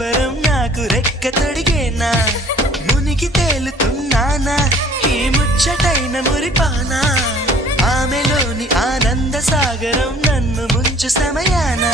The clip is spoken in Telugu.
సంబరం నాకు రెక్క తొడిగేనా మునిగి తేలుతున్నానా ఈ ముచ్చటైన మురిపానా ఆమెలోని ఆనంద సాగరం నన్ను ముంచు సమయానా